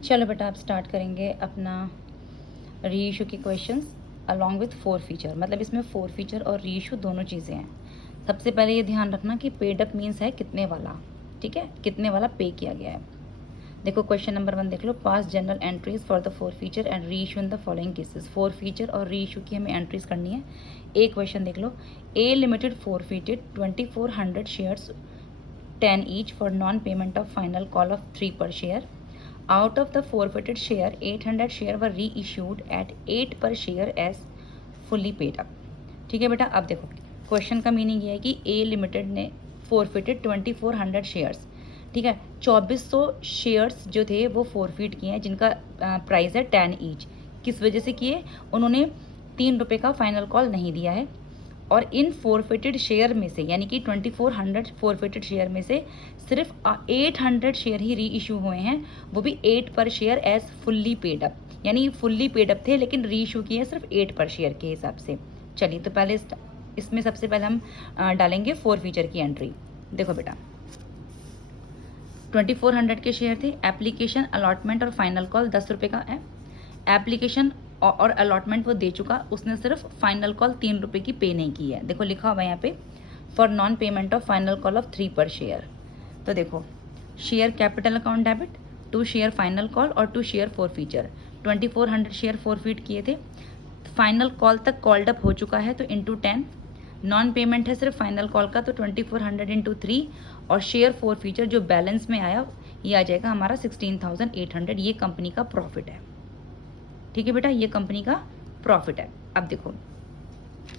चलो बेटा, आप स्टार्ट करेंगे अपना री इशू के क्वेश्चंस अलॉन्ग विथ 4 फीचर। मतलब इसमें 4 फीचर और री इशू दोनों चीज़ें हैं। सबसे पहले ये ध्यान रखना कि पेड अप मीन्स है कितने वाला, ठीक है, कितने वाला पे किया गया है। देखो क्वेश्चन नंबर 1 देख लो। Pass journal entries for the 4 forfeiture and reissue in the following cases. 4 forfeiture और री इशू की हमें एंट्रीज करनी है। एक क्वेश्चन देख लो। A limited forfeited 2400 shares 10 each for non-payment of final call of 3 per share. Out of the forfeited share, 800 share were reissued at 8 per share as fully paid up. ठीक है बेटा, अब देखो क्वेश्चन का मीनिंग ये है कि ए लिमिटेड ने फॉरफिटेड 2400 शेयर्स, ठीक है, 2400 शेयर्स जो थे वो फॉरफिट किए हैं, जिनका प्राइस है 10 ईच। किस वजह से किए? उन्होंने 3 रुपये का फाइनल कॉल नहीं दिया है। और इन फॉरफिटेड शेयर में से, यानी कि 2400 फॉरफिटेड शेयर में से सिर्फ 800 शेयर ही री इशू हुए हैं, वो भी 8 पर share as fully paid up. यानी फुल्ली पेड अप थे लेकिन री इशू किए सिर्फ 8 पर शेयर के हिसाब से। चलिए, तो पहले इसमें सबसे पहले हम डालेंगे 4 फीचर की एंट्री। देखो बेटा, 2400 के शेयर थे। एप्लीकेशन, अलॉटमेंट और फाइनल कॉल 10 रुपये का है। एप्लीकेशन और अलॉटमेंट वो दे चुका, उसने सिर्फ फाइनल कॉल 3 रुपये की पे नहीं की है। देखो लिखा हुआ है यहाँ पे, for non payment of final call of 3 पर शेयर। तो देखो, share capital account debit, 2 share final call और 2 share for feature. 2400 share forfeit किए थे, फाइनल कॉल तक कॉल्ड अप हो चुका है तो इंटू 10। नॉन पेमेंट है सिर्फ फाइनल कॉल का, तो 2400 इंटू 3। और शेयर फॉर फीचर जो बैलेंस में आया ये आ जाएगा हमारा 16,800। ये कंपनी का प्रॉफिट है। ठीक है बेटा, ये कंपनी का प्रॉफिट है। अब देखो,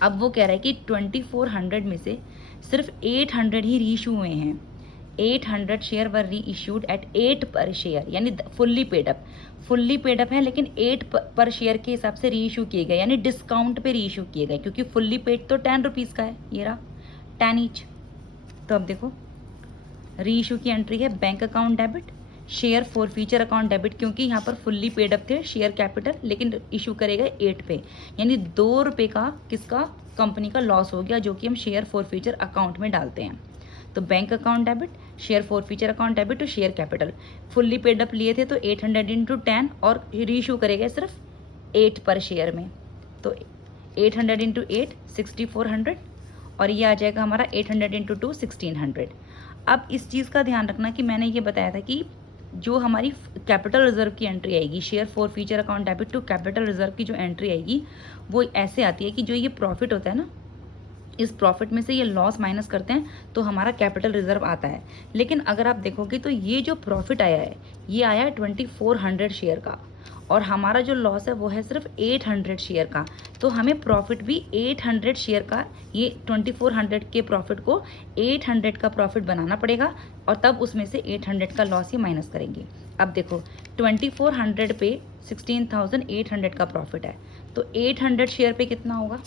अब वो कह रहा है कि 2400 में से सिर्फ 800 ही री इशू हुए हैं। 800 share were reissued eight 8 पर शेयर, यानी fully paid up. Fully paid up है लेकिन 8 पर शेयर के हिसाब से री इशू किए गए, यानी डिस्काउंट पे री इशू किए गए, क्योंकि फुल्ली पेड तो 10 रुपीज़ का है, ये रहा 10 ईच। तो अब देखो, री इशू की एंट्री है bank account debit, share forfeiture account debit, क्योंकि यहाँ पर फुल्ली पेड अप थे शेयर कैपिटल, लेकिन इशू करेगा 8 पे, यानी 2 रुपये का किसका, कंपनी का लॉस हो गया, जो कि हम शेयर फॉर फीचर अकाउंट में डालते हैं। तो bank account debit, share forfeiture account debit to share capital. Fully paid up लिए थे तो 800 इंटू 10 और री इशू करेगा सिर्फ 8 पर शेयर में, तो 800 इंटू 8 6400, और ये आ जाएगा हमारा 800 इंटू 2 1600। अब इस चीज़ का ध्यान रखना कि मैंने ये बताया था कि जो हमारी कैपिटल रिजर्व की एंट्री आएगी, share forfeiture account debit to capital reserve की जो एंट्री आएगी वो ऐसे आती है कि जो ये प्रॉफिट होता है ना, इस प्रॉफिट में से ये लॉस माइनस करते हैं तो हमारा कैपिटल रिजर्व आता है। लेकिन अगर आप देखोगे तो ये जो प्रॉफिट आया है ये आया है 2400 शेयर का, और हमारा जो लॉस है वो है सिर्फ 800 शेयर का। तो हमें प्रॉफिट भी 800 शेयर का, ये 2400 के प्रॉफिट को 800 का प्रॉफिट बनाना पड़ेगा, और तब उसमें से 800 का लॉस ही माइनस करेंगे। अब देखो, 2400 पे 16,800 का प्रॉफिट है, तो 800 शेयर पे कितना होगा?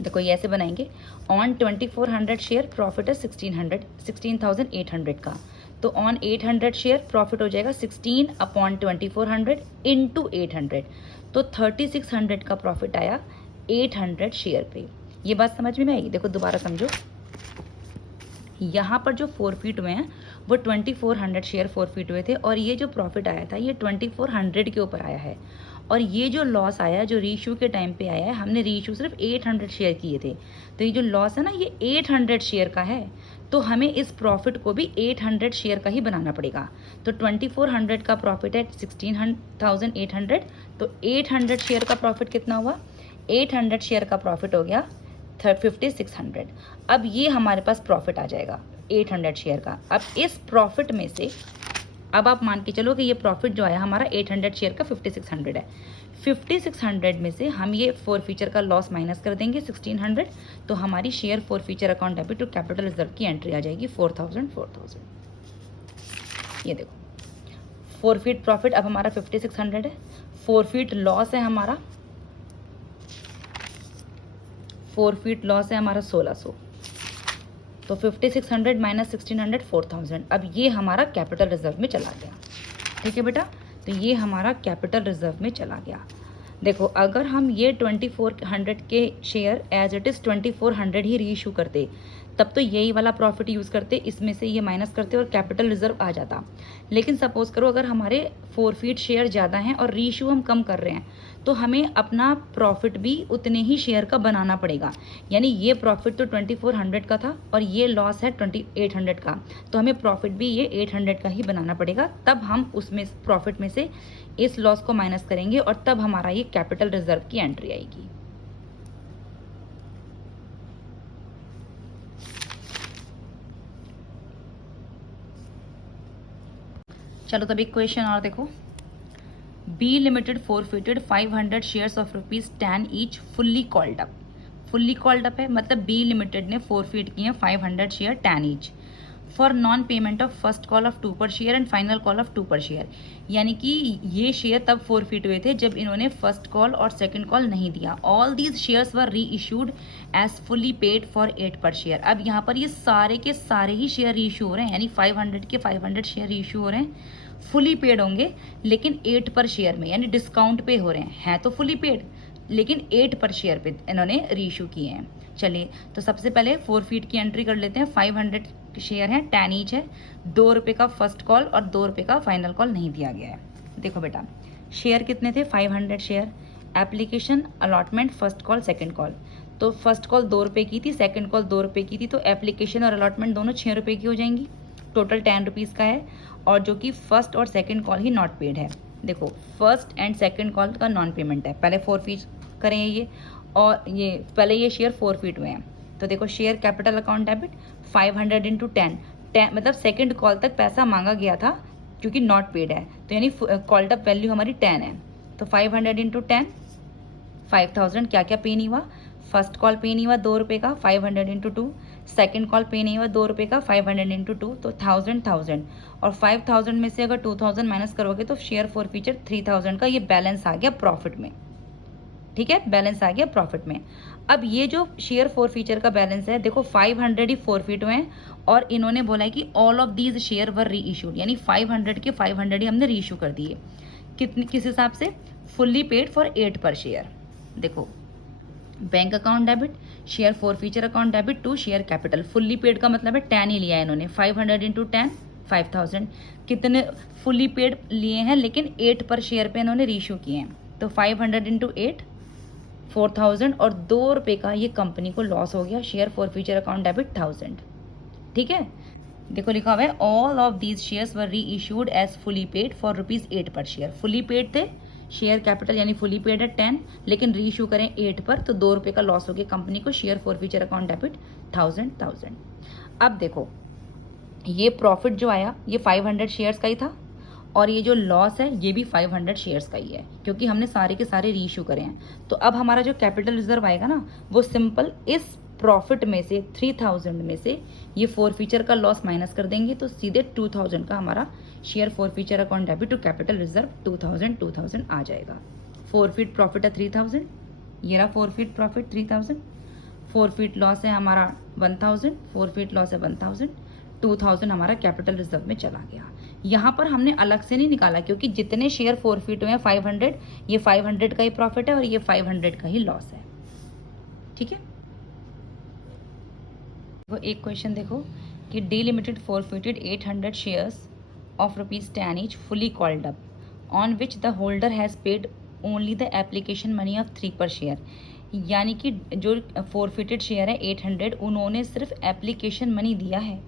देखो ये ऐसे बनाएंगे, ऑन 2400 शेयर प्रॉफिट है 16,800 का, तो ऑन 800 शेयर प्रॉफिट हो जाएगा 16 अपॉन 2400 इंटू 800, तो 3600 का प्रॉफिट आया 800 शेयर पे। ये बात समझ में आई? देखो दोबारा समझो, यहाँ पर जो फॉरफिट हुए हैं वो 2400 शेयर फॉरफिट हुए थे, और ये जो प्रॉफिट आया था ये 2400 के ऊपर आया है। और ये जो लॉस आया, जो रीइशू के टाइम पे आया है, हमने रीइशू सिर्फ 800 शेयर किए थे, तो ये जो लॉस है ना ये 800 शेयर का है, तो हमें इस प्रॉफिट को भी 800 शेयर का ही बनाना पड़ेगा। तो 2400 का प्रॉफिट है 16,800, तो 800 शेयर का प्रॉफिट कितना हुआ? 800 शेयर का प्रॉफिट हो गया 5600। अब ये हमारे पास प्रॉफिट आ जाएगा 800 शेयर का। अब इस प्रॉफिट में से, अब आप मान के चलो कि ये प्रॉफिट जो आया हमारा 800 शेयर का 5600 है। 5600 में से हम ये फॉर फीचर का लॉस माइनस कर देंगे 1600, तो हमारी share forfeiture account debit to capital reserve की एंट्री आ जाएगी 4000। ये देखो, फॉरफिट प्रॉफिट अब हमारा 5600 है, फॉरफिट लॉस है हमारा, फॉरफिट लॉस है हमारा 1600, तो 5600 माइनस 1600 4000। अब ये हमारा कैपिटल रिजर्व में चला गया। ठीक है बेटा, तो ये हमारा कैपिटल रिजर्व में चला गया। देखो, अगर हम ये 2400 के शेयर एज इट इज़ 2400 ही रीइशू करते तब तो यही वाला प्रॉफिट यूज़ करते, इसमें से ये माइनस करते और कैपिटल रिजर्व आ जाता। लेकिन सपोज करो अगर हमारे फोरफीट शेयर ज़्यादा हैं और रीइशू हम कम कर रहे हैं, तो हमें अपना प्रॉफिट भी उतने ही शेयर का बनाना पड़ेगा। यानी ये प्रॉफिट तो 2400 का था और ये लॉस है 2800 का, तो हमें प्रॉफिट भी ये 800 का ही बनाना पड़ेगा। तब हम उसमें प्रॉफिट में से इस लॉस को माइनस करेंगे और तब हमारा ये कैपिटल रिजर्व की एंट्री आएगी। चलो तब एक क्वेश्चन और देखो। B limited forfeited 500 shares of ₹10 each fully called up. Fully called up है मतलब बी लिमिटेड ने फोरफिट किए 500 share 10 each for non payment of first call of 2 per share and final call of 2 per share. यानी कि ये share तब forfeit हुए थे जब इन्होंने फर्स्ट कॉल और सेकंड कॉल नहीं दिया। All these shares were reissued as fully paid for 8 पर शेयर। अब यहाँ पर ये सारे के सारे ही शेयर री इशू हो रहे हैं, यानी 500 के 500 शेयर री इशू हो रहे हैं, फुली पेड होंगे लेकिन 8 पर शेयर में, यानी डिस्काउंट पे हो रहे हैं तो फुली पेड लेकिन 8 पर शेयर पे इन्होंने रीइशू किए हैं। चलिए तो सबसे पहले फोरफीट की एंट्री कर लेते हैं। 500 शेयर हैं, 10 ईच है, ₹2 का फर्स्ट कॉल और ₹2 का फाइनल कॉल नहीं दिया गया है। देखो बेटा शेयर कितने थे, 500 share, application allotment first call second call. तो फर्स्ट कॉल ₹2 की थी, सेकंड कॉल ₹2 की थी, तो एप्लीकेशन और अलॉटमेंट दोनों ₹6 की हो जाएंगी। टोटल ₹10 का है और जो कि फर्स्ट और second call he not paid है। देखो फर्स्ट एंड सेकंड कॉल का नॉन पेमेंट है, पहले फोरफीट करें ये, और ये पहले ये शेयर फोरफीट हुए हैं। तो देखो share capital account debit 500 into 10 मतलब सेकंड कॉल तक पैसा मांगा गया था क्योंकि नॉट पेड है, तो यानी कॉल्ड अप वैल्यू हमारी 10 है। तो 500 इंटू 10 5000 क्या क्या पे नहीं हुआ, फर्स्ट कॉल पे नहीं हुआ ₹2 का 500 इंटू 2, सेकेंड कॉल पे नहीं हुआ ₹2 का 500 इंटू 2, तो 1000 और 5000 में से अगर 2000 माइनस करोगे तो शेयर फॉरफीचर 3000 का ये बैलेंस आ गया प्रॉफिट में। ठीक है, बैलेंस आ गया प्रॉफिट में। अब ये जो शेयर फॉरफीचर का बैलेंस है, देखो 500 ही फॉरफिट हुए हैं और इन्होंने बोला है कि all of these share were री इशूड, यानी 500 के 500 ही हमने री इशू कर दिए। किस हिसाब से, फुल्ली पेड फॉर 8 पर शेयर। देखो bank account debit, share forfeiture account debit to share capital. Fully paid का मतलब है 10 ही लिया है इन्होंने, 500 इंटू 10 5000। कितने फुल्ली पेड लिए हैं लेकिन 8 पर शेयर पे इन्होंने रीइशू किए हैं, तो 500 इंटू 8 4000 और ₹2 का ये कंपनी को लॉस हो गया। Share forfeiture account debit 1000। ठीक है, देखो लिखा हुआ है all of these shares were reissued as fully paid for ₹8 पर शेयर। फुली पेड थे, शेयर कैपिटल यानी फुली पेड है 10 लेकिन री इशू करें 8 पर, तो ₹2 का लॉस हो गया कंपनी को। Share forfeiture account debit 1000। अब देखो ये प्रॉफिट जो आया ये 500 शेयर्स का ही था और ये जो लॉस है ये भी 500 शेयर्स का ही है क्योंकि हमने सारे के सारे री इशू करे हैं। तो अब हमारा जो कैपिटल रिजर्व आएगा ना वो सिंपल इस प्रॉफिट में से 3000 में से ये फॉरफीचर का लॉस माइनस कर देंगे, तो सीधे 2000 का हमारा share forfeiture account debit to capital reserve 2000 आ जाएगा। फॉरफीट प्रॉफिट है 3000, ये रहा फॉरफीट प्रॉफिट 3000, फॉरफीट लॉस है हमारा 1000, फॉरफीट लॉस है 1000, 2000 हमारा कैपिटल रिजर्व में चला गया। यहाँ पर हमने अलग से नहीं निकाला क्योंकि जितने शेयर फॉरफीट हुए हैं 500, ये 500 का ही प्रॉफिट है और ये 500 का ही लॉस है। ठीक है, वो एक क्वेश्चन देखो कि D limited forfeited 800 shares of ₹10 each fully called up on which the holder has paid only the application money of 3 पर शेयर। यानी कि जो फॉरफिटेड शेयर है 800 उन्होंने सिर्फ एप्लीकेशन मनी दिया है,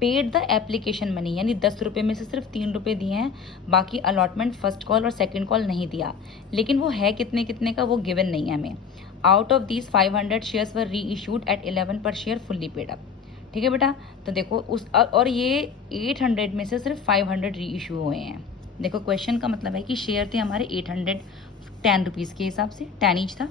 पेड द एप्लीकेशन मनी, यानी ₹10 में से सिर्फ ₹3 दिए हैं, बाकी अलॉटमेंट फर्स्ट कॉल और सेकंड कॉल नहीं दिया। लेकिन वो है कितने कितने का वो गिवन नहीं है हमें। Out of these 500 shares were reissued eight 11 पर शेयर फुल्ली पेड अप। ठीक है बेटा, तो देखो उस और ये 800 में से सिर्फ 500 री इशू हुए हैं। देखो क्वेश्चन का मतलब है कि शेयर थे हमारे 800 ₹10 के हिसाब से, 10 ईच था,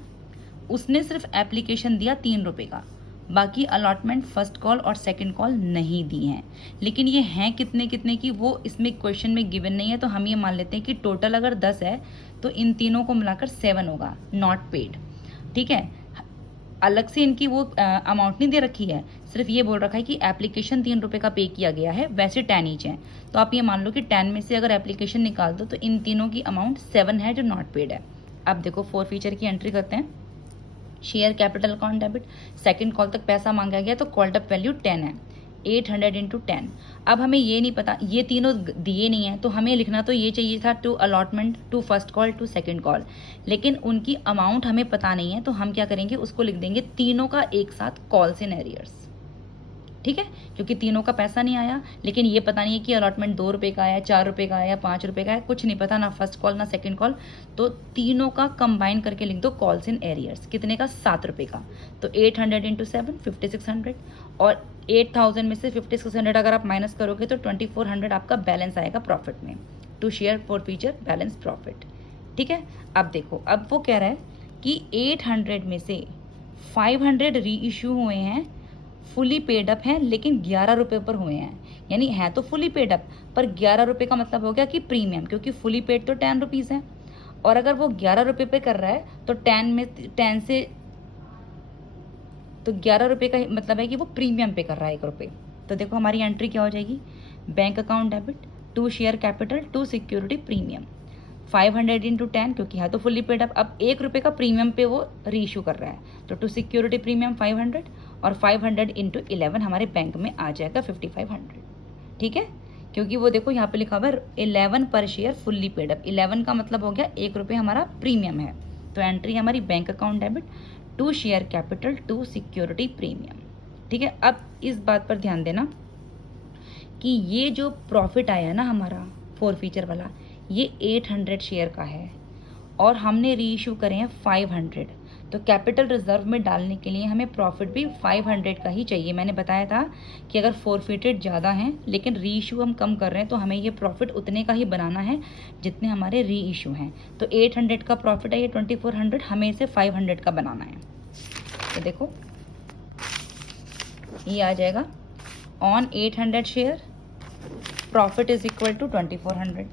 उसने सिर्फ एप्लीकेशन दिया ₹3 का, बाकी अलॉटमेंट फर्स्ट कॉल और सेकंड कॉल नहीं दी हैं। लेकिन ये हैं कितने कितने की वो इसमें क्वेश्चन में गिवन नहीं है, तो हम ये मान लेते हैं कि टोटल अगर 10 है तो इन तीनों को मिलाकर 7 होगा नॉट पेड। ठीक है, अलग से इनकी वो अमाउंट नहीं दे रखी है, सिर्फ ये बोल रखा है कि एप्लीकेशन ₹3 का पे किया गया है, वैसे 10 ईच है। तो आप ये मान लो कि 10 में से अगर एप्लीकेशन निकाल दो तो इन तीनों की अमाउंट 7 है जो नॉट पेड है। अब देखो फॉरफीचर की एंट्री करते हैं। Share capital account debit, second call तक पैसा मांगा गया तो कॉल्ड अप वैल्यू 10 है, 800 इंटू 10। अब हमें ये नहीं पता, ये तीनों दिए नहीं है, तो हमें लिखना तो ये चाहिए था to allotment, to first call, to second call, लेकिन उनकी अमाउंट हमें पता नहीं है, तो हम क्या करेंगे, उसको लिख देंगे तीनों का एक साथ कॉल्स इन एरियर्स। ठीक है, क्योंकि तीनों का पैसा नहीं आया, लेकिन ये पता नहीं है कि अलॉटमेंट 2 रुपये का आया, 4 रुपये का आया, 5 रुपये का है, कुछ नहीं पता, ना फर्स्ट कॉल ना सेकंड कॉल, तो तीनों का कंबाइन करके लिख दो कॉल्स इन एरियर्स। कितने का, 7 रुपये का, तो 800 इंटू 7 5600, और 8000 में से 5600 अगर आप माइनस करोगे तो 2400 आपका बैलेंस आएगा प्रॉफिट में, to share forfeiture balance profit. ठीक है, अब देखो, अब वो कह रहा है कि 800 में से 500 री इशू हुए हैं, फुली पेड अप हैं, लेकिन 11 रुपये पर हुए हैं, यानी है तो फुली पेड अप, पर 11 रुपये का मतलब हो गया कि प्रीमियम, क्योंकि फुली पेड तो 10 रुपीज़ है, और अगर वो 11 रुपये पे कर रहा है तो 10 से, तो 11 रुपये का मतलब है कि वो प्रीमियम पे कर रहा है 1 रुपये। तो देखो हमारी एंट्री क्या हो जाएगी, bank account debit, to share capital, to security premium, 500 into 10, क्योंकि है तो फुल्ली पेड अप, अब 1 रुपये का प्रीमियम पे वो री इशू कर रहा है, तो टू सिक्योरिटी प्रीमियम 500, और 500 इंटू 11 हमारे बैंक में आ जाएगा 5500। ठीक है, क्योंकि वो देखो यहाँ पे लिखा हुआ है 11 पर शेयर फुल्ली पेड अप, 11 का मतलब हो गया 1 रुपये हमारा प्रीमियम है, तो एंट्री हमारी bank account debit, to share capital, to security premium. ठीक है, अब इस बात पर ध्यान देना कि ये जो प्रॉफिट आया ना हमारा फोर फीचर वाला, ये 800 शेयर का है, और हमने री इशू करे हैं 500, तो कैपिटल रिजर्व में डालने के लिए हमें प्रॉफिट भी 500 का ही चाहिए। मैंने बताया था कि अगर फोरफिटेड ज़्यादा हैं लेकिन री इशू हम कम कर रहे हैं, तो हमें ये प्रॉफिट उतने का ही बनाना है जितने हमारे री इशू हैं। तो 800 का प्रॉफिट है, ये 2400, हमें इसे 500 का बनाना है। तो देखो ये आ जाएगा, on 800 share profit is equal to 2400,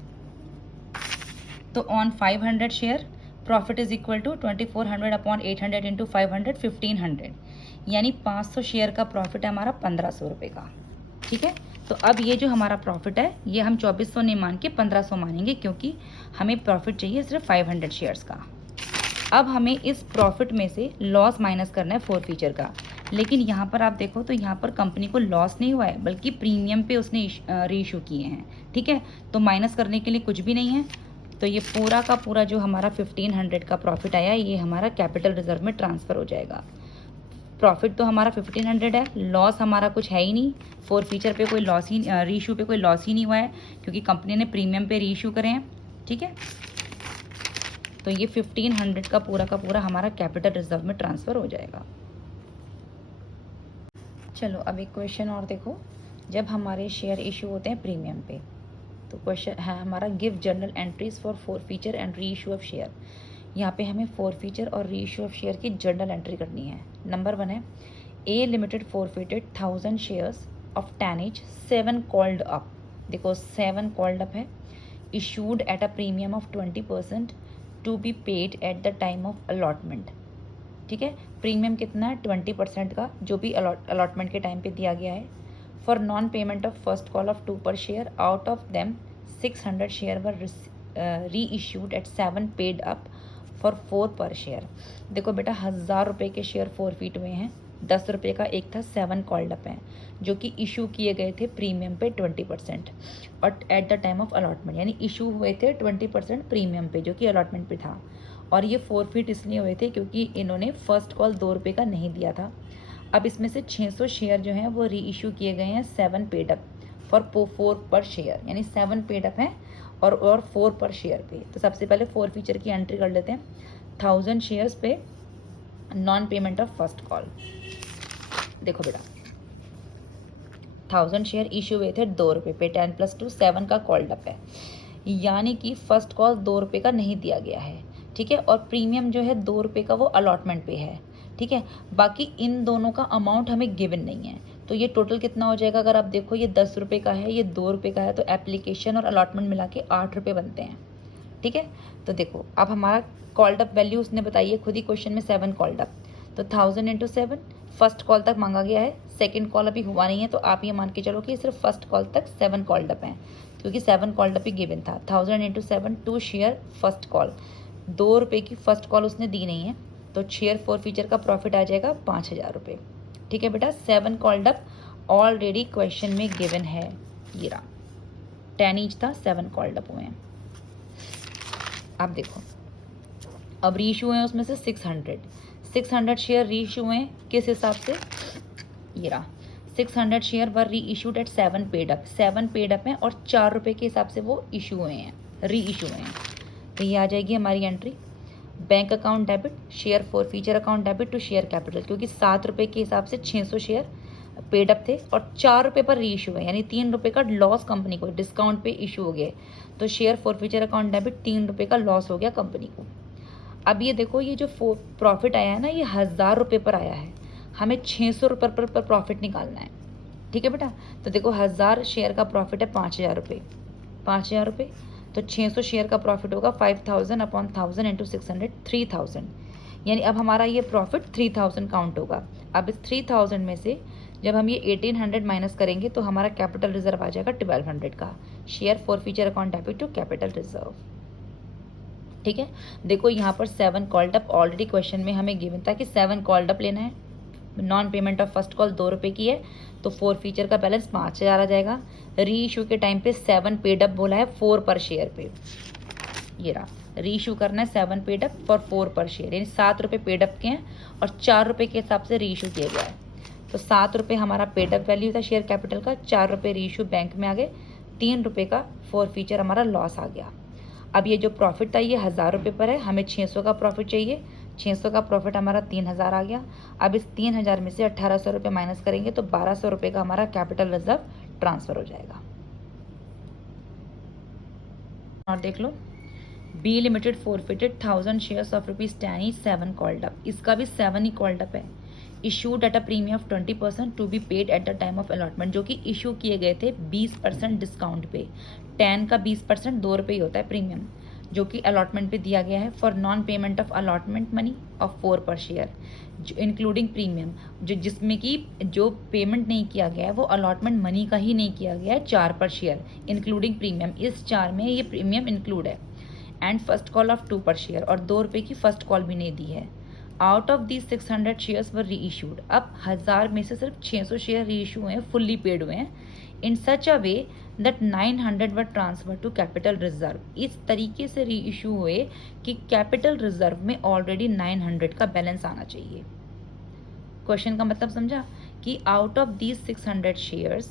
तो on 500 share profit is equal to 2400 upon 800 into 500 1500, यानी 500 शेयर का प्रॉफिट है हमारा 1500 रुपये का। ठीक है, तो अब ये जो हमारा प्रॉफिट है ये हम 2400 नहीं मान के 1500 मानेंगे, क्योंकि हमें प्रॉफिट चाहिए सिर्फ 500 शेयर्स का। अब हमें इस प्रॉफिट में से लॉस माइनस करना है फोर फीचर का, लेकिन यहाँ पर आप देखो तो यहाँ पर कंपनी को लॉस नहीं हुआ है, बल्कि प्रीमियम पे उसने री इशू किए हैं। ठीक है, तो माइनस करने के लिए कुछ भी नहीं है, तो ये पूरा का पूरा जो हमारा 1500 का प्रॉफिट आया ये हमारा कैपिटल रिजर्व में ट्रांसफ़र हो जाएगा। प्रॉफिट तो हमारा 1500 है, लॉस हमारा कुछ है ही नहीं, फोर फीचर पे कोई लॉस ही, री इशू पे कोई लॉस ही नहीं हुआ है, क्योंकि कंपनी ने प्रीमियम पे री इशू करे हैं। ठीक है, तो ये 1500 का पूरा हमारा कैपिटल रिजर्व में ट्रांसफ़र हो जाएगा। चलो अब एक क्वेश्चन और देखो, जब हमारे शेयर इशू होते हैं प्रीमियम पे, तो क्वेश्चन है हमारा, give journal entries for forfeiture and reissue of share. यहाँ पे हमें फोर फीचर और री इशू ऑफ शेयर की जर्नल एंट्री करनी है। नंबर 1 है, A limited forfeited 1000 shares of 10 each, 7 called up. देखो 7 कॉल्ड अप है, issued at a premium of 20% to be paid at the time of allotment. ठीक है, premium कितना है, 20% का, जो भी अलॉटमेंट के टाइम पे दिया गया है। For non payment of first call of 2 per share, out of them 600 share were reissued at 7 paid up for 4 per share. देखो बेटा 1000 रुपये के शेयर फोरफीट हुए हैं, 10 रुपये का एक था, 7 कॉल्ड अप हैं जो कि इशू किए गए थे प्रीमियम पे 20% और eight the time of allotment, यानी इशू हुए थे 20% प्रीमियम पे जो कि अलॉटमेंट पे था। और ये फोरफीट इसलिए हुए थे क्योंकि इन्होंने फर्स्ट कॉल 2 रुपये का नहीं दिया था। अब इसमें से 600 शेयर जो हैं वो री इशू किए गए हैं 7 paid up for 4 per share, यानी 7 पेड अप हैं और 4 पर शेयर पे। तो सबसे पहले फोर फीचर की एंट्री कर लेते हैं। 1000 शेयर्स पे non payment of first call. देखो बेटा 1000 शेयर इशू हुए थे 2 रुपये पे, 10 + 2 7 का कॉल्ड अप है, यानी कि फर्स्ट कॉल 2 रुपये का नहीं दिया गया है। ठीक है, और प्रीमियम जो है 2 रुपये का वो अलॉटमेंट पे है। ठीक है, बाकी इन दोनों का अमाउंट हमें गिवन नहीं है, तो ये टोटल कितना हो जाएगा। अगर आप देखो ये 10 रुपये का है, ये 2 रुपये का है, तो एप्लीकेशन और अलॉटमेंट मिला के 8 रुपये बनते हैं। ठीक है, तो देखो अब हमारा कॉल्ड अप वैल्यू उसने बताई है खुद ही क्वेश्चन में, 7 कॉल्ड अप, तो 1000 इंटू 7, फर्स्ट कॉल तक मांगा गया है, सेकंड कॉल अभी हुआ नहीं है, तो आप ये मान के चलो कि सिर्फ फर्स्ट कॉल तक 7 कॉल्ड अप हैं, क्योंकि 7 कॉल्ड अप ही गिवन था। 1000 into 7 to share first call, 2 रुपये की फर्स्ट कॉल उसने दी नहीं है, तो शेयर फॉर फ्यूचर का प्रॉफिट आ जाएगा 5,000 रुपये। ठीक है बेटा, 7 कॉल्ड अप ऑलरेडी क्वेश्चन में गिवन है। ये रहा 10 ईच था, 7 कॉल्ड अप हुए हैं। अब देखो, अब रीइशू हुए हैं उसमें से 600 शेयर रीइशू हुए हैं किस हिसाब से, ये रहा 600 share were reissued at 7 paid up, 7 paid up हैं और 4 रुपये के हिसाब से वो इशू हुए हैं, री इशू हुए हैं। तो ये आ जाएगी हमारी entry, bank account debit, share forfeiture account debit to share capital, क्योंकि 7 रुपये के हिसाब से 600 शेयर पेड अप थे और 4 रुपये पर री इशू है, यानी 3 रुपये का लॉस कंपनी को डिस्काउंट पे इशू हो गया। तो share forfeiture account debit 3 रुपये का लॉस हो गया कंपनी को। अब ये देखो, ये जो प्रॉफिट आया है ना, ये 1,000 रुपये पर आया है, हमें 600 रुपये पर प्रॉफिट निकालना है। ठीक है बेटा, तो देखो 1,000 शेयर का प्रॉफिट है 5,000 रुपये, 5,000 रुपये, तो 600 शेयर का प्रॉफिट होगा 5,000 अपॉन 1,000 इंटू 600, 3,000, यानी अब हमारा ये प्रॉफिट 3,000 काउंट होगा। अब इस 3,000 में से जब हम ये 1,800 माइनस करेंगे तो हमारा कैपिटल रिजर्व आ जाएगा 1,200 का, share forfeiture account debit to capital reserve. ठीक है, देखो यहाँ पर 7 कॉल्ड अप ऑलरेडी क्वेश्चन में हमें गिवन था कि 7 कॉल्ड अप लेना है, non payment of first call 2 रुपये की है, तो 4 फीचर का बैलेंस 5,000 आ जाएगा। री इशू के टाइम पे 7 पेड अप बोला है 4 पर शेयर पे, ये रहा री इशू करना है 7 paid up for 4 per share, यानी 7 रुपये पेड अप के हैं और 4 रुपये के हिसाब से री इशू किया गया है। तो 7 रुपये हमारा पेड अप वैल्यू था शेयर कैपिटल का, 4 रुपये री इशू बैंक में आ गए, 3 रुपये का 4 फीचर हमारा लॉस आ गया। अब ये जो प्रॉफिट था ये 1,000 रुपये पर है, हमें 600 का प्रॉफिट चाहिए, 600 का प्रॉफिट हमारा 3,000 आ गया। अब इस 3,000 में से 1,800 रुपये माइनस करेंगे तो 1,200 रुपये का हमारा कैपिटल रिजर्व ट्रांसफर हो जाएगा। और देख लो, B limited forfeited 1,000 shares of ₹10 7 called up, इसका भी 7 ही कॉल्ड अप है। Issued at a premium of 20% to be paid at the time of allotment, जो कि इशू किए गए थे 20% डिस्काउंट पे। 10 का 20% 2 रुपये ही होता है प्रीमियम, जो कि अलॉटमेंट पे दिया गया है for non payment of allotment money of 4 per share, including premium, जो जिसमें कि जो पेमेंट नहीं किया गया है वो अलॉटमेंट मनी का ही नहीं किया गया है 4 पर शेयर, इंक्लूडिंग प्रीमियम, इस 4 में ये प्रीमियम इंक्लूड है। And first call of 2 per share, और 2 रुपये की फर्स्ट कॉल भी नहीं दी है। Out of these 600 shares were री इशूड, अब 1,000 में से सिर्फ 600 शेयर री इशू हुए हैं, फुल्ली पेड हुए हैं, in such a way that 900 were transferred to capital reserve, इस तरीके से री इशू हुए कि कैपिटल रिजर्व में ऑलरेडी 900 का बैलेंस आना चाहिए। क्वेश्चन का मतलब समझा कि out of these 600 shares,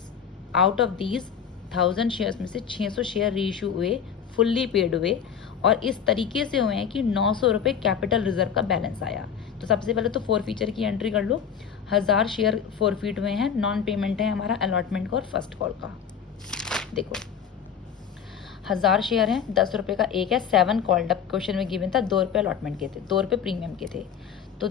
out of these 1,000 shares में से 600 शेयर री इशू हुए, फुल्ली पेड हुए, और इस तरीके से हुए हैं कि 900 रुपये कैपिटल रिजर्व का बैलेंस आया। तो सबसे पहले तो 4 फीचर की एंट्री कर लो, 1,000 शेयर फॉरफिट हुए हैं, नॉन पेमेंट है हमारा अलॉटमेंट का और फर्स्ट कॉल का। देखो 1,000 शेयर हैं, 10 रुपये का एक है, 7 कॉल्ड अप क्वेश्चन में गिवन था, 2 रुपये अलॉटमेंट के थे, 2 रुपये प्रीमियम के थे, तो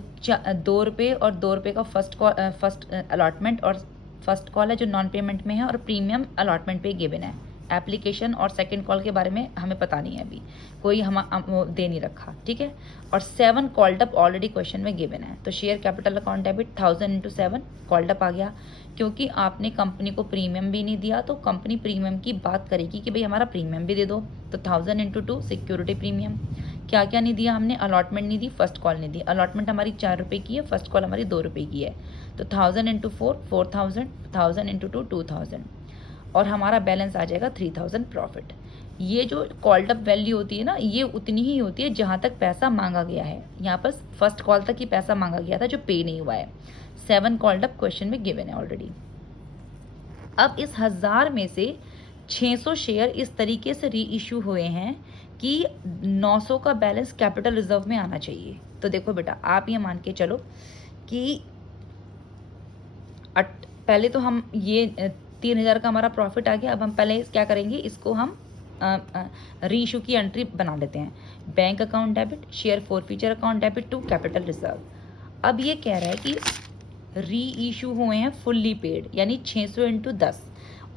2 रुपये और 2 रुपये का फर्स्ट अलॉटमेंट और फर्स्ट कॉल है जो नॉन पेमेंट में है, और प्रीमियम अलॉटमेंट पे गिवन है। एप्लीकेशन और सेकंड कॉल के बारे में हमें पता नहीं है, अभी कोई हम दे नहीं रखा, ठीक है। और 7 कॉल्ड अप ऑलरेडी क्वेश्चन में गिवन है, तो share capital account debit 1,000 into 7 called up आ गया, क्योंकि आपने कंपनी को प्रीमियम भी नहीं दिया तो कंपनी प्रीमियम की बात करेगी कि भाई हमारा प्रीमियम भी दे दो, तो 1,000 इंटू 2 सिक्योरिटी प्रीमियम। क्या क्या नहीं दिया हमने, अलॉटमेंट नहीं दी, फर्स्ट कॉल नहीं दी, अलॉटमेंट हमारी 4 रुपये की है, फर्स्ट कॉल हमारी 2 रुपये की है, तो 1,000 इंटू 4 4,000, 1,000 इंटू 2 2,000, और हमारा बैलेंस आ जाएगा 3,000 प्रॉफिट। ये जो कॉल्ड अप वैल्यू होती है ना, ये उतनी ही होती है जहाँ तक पैसा मांगा गया है। यहाँ पर फर्स्ट कॉल तक ही पैसा मांगा गया था जो पे नहीं हुआ है। 7 कॉल्ड अप क्वेश्चन में गिवन है ऑलरेडी। अब इस 1,000 में से 600 शेयर इस तरीके से री इशू हुए हैं कि 900 का बैलेंस कैपिटल रिजर्व में आना चाहिए। तो देखो बेटा, आप ये मान के चलो कि पहले तो हम ये 3,000 का हमारा प्रॉफिट आ गया। अब हम पहले क्या करेंगे, इसको हम री इशू की एंट्री बना लेते हैं। Bank account debit, share forfeiture account debit to capital reserve. अब ये कह रहा है कि री इशू हुए हैं फुल्ली पेड, यानी 600 इंटू 10,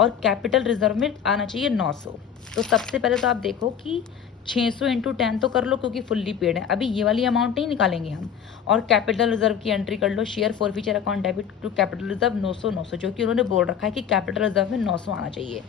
और कैपिटल रिजर्व में आना चाहिए 900। तो सबसे पहले तो आप देखो कि 600 इंटू 10 तो कर लो क्योंकि फुल्ली पेड है, अभी ये वाली अमाउंट नहीं निकालेंगे हम, और कैपिटल रिजर्व की एंट्री कर लो, share forfeiture account debit to capital reserve 900 900, जो कि उन्होंने बोल रखा है कि कैपिटल रिजर्व में 900 आना चाहिए।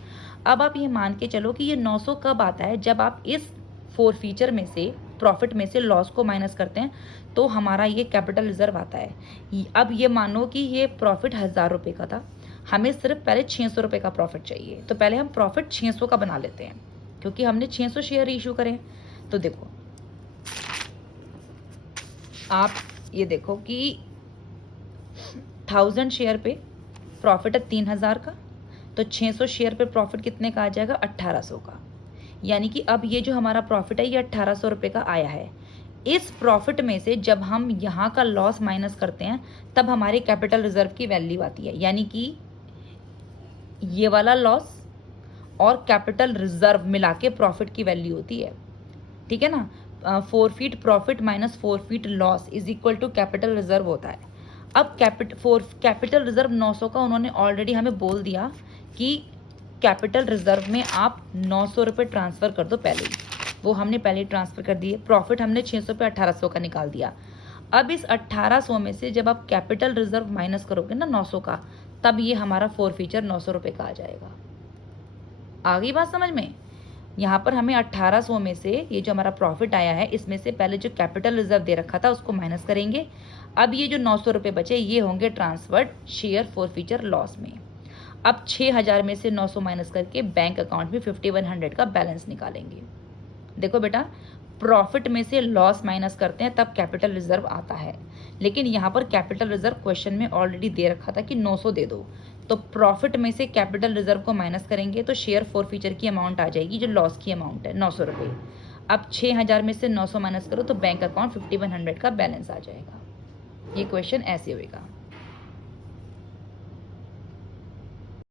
अब आप ये मान के चलो कि ये 900 कब आता है, जब आप इस 4 फीचर में से प्रॉफिट में से लॉस को माइनस करते हैं तो हमारा ये कैपिटल रिजर्व आता है। अब ये मानो कि ये प्रॉफिट 1000 रुपये का था, हमें सिर्फ पहले 600 रुपये का प्रॉफिट चाहिए, तो पहले हम प्रॉफिट 600 का बना लेते हैं क्योंकि हमने 600 शेयर इशू करें। तो देखो आप ये देखो कि 1000 शेयर पे प्रॉफिट है 3000 का, तो 600 शेयर पे प्रॉफिट कितने का आ जाएगा, 1800 का। यानी कि अब ये जो हमारा प्रॉफिट है ये 1800 रुपये का आया है। इस प्रॉफिट में से जब हम यहाँ का लॉस माइनस करते हैं तब हमारे कैपिटल रिजर्व की वैल्यू आती है, यानी कि ये वाला लॉस और कैपिटल रिजर्व मिला के प्रॉफिट की वैल्यू होती है, ठीक है ना। 4 forfeit profit minus 4 forfeit loss is equal to capital reserve होता है। अब कैपिटल रिजर्व 900 का उन्होंने ऑलरेडी हमें बोल दिया कि कैपिटल रिजर्व में आप 900 रुपये ट्रांसफ़र कर दो पहले ही, वो हमने पहले ही ट्रांसफ़र कर दिए। प्रॉफिट हमने 600 पे 1800 का निकाल दिया। अब इस 1800 में से जब आप कैपिटल रिजर्व माइनस करोगे ना 900 का, तब ये हमारा फॉरफीचर 900 रुपये का आ जाएगा। आ गई बात समझ में। यहाँ पर हमें 1800 में से ये जो हमारा प्रॉफिट आया है इसमें से पहले जो कैपिटल रिजर्व दे रखा था उसको माइनस करेंगे। अब ये जो 900 रुपये बचे ये होंगे ट्रांसफर्ड शेयर फॉरफीचर लॉस में। अब 6000 में से 900 माइनस करके बैंक अकाउंट में 5100 का बैलेंस निकालेंगे। देखो बेटा, प्रॉफिट में से लॉस माइनस करते हैं तब कैपिटल रिजर्व आता है, लेकिन यहाँ पर कैपिटल रिजर्व क्वेश्चन में ऑलरेडी दे रखा था कि 900 दे दो, तो प्रॉफिट में से कैपिटल रिजर्व को माइनस करेंगे तो शेयर फॉरफीचर की अमाउंट आ जाएगी जो लॉस की अमाउंट है 900 रुपये। अब 6000 में से 900 माइनस करो तो बैंक अकाउंट 5100 का बैलेंस आ जाएगा। ये क्वेश्चन ऐसे होएगा।